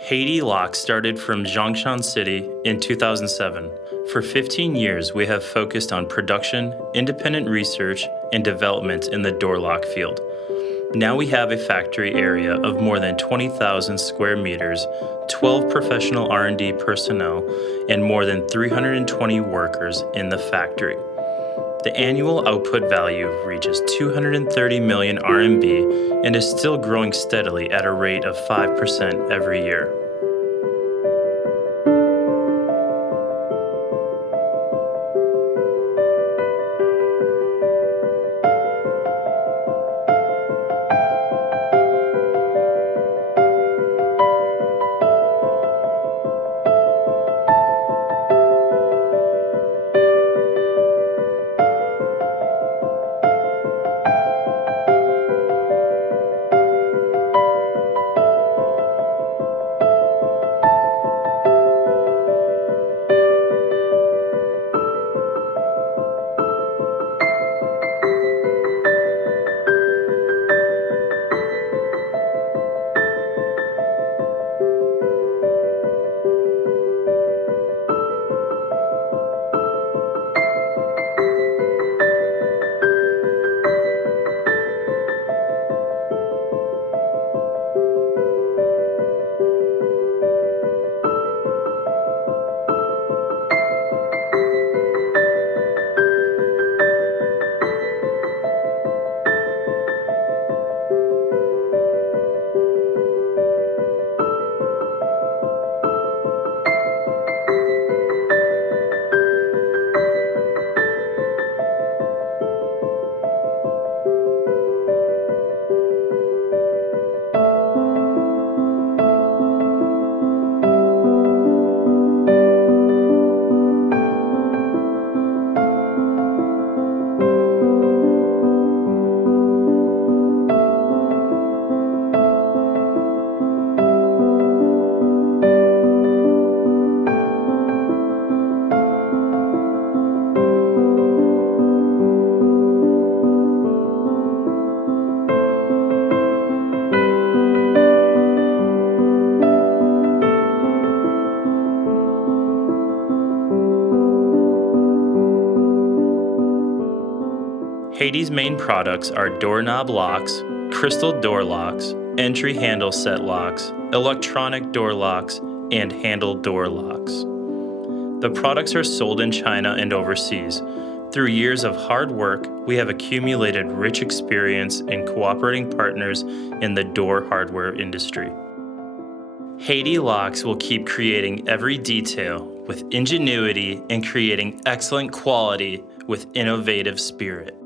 Haiti Lock started from Zhongshan City in 2007. For 15 years, we have focused on production, independent research, and development in the door lock field. Now we have a factory area of more than 20,000 square meters, 12 professional R&D personnel, and more than 320 workers in the factory. The annual output value reaches 230 million RMB and is still growing steadily at a rate of 5% every year. Haiti's main products are doorknob locks, crystal door locks, entry handle set locks, electronic door locks, and handle door locks. The products are sold in China and overseas. Through years of hard work, we have accumulated rich experience in cooperating partners in the door hardware industry. Haiti Locks will keep creating every detail with ingenuity and creating excellent quality with innovative spirit.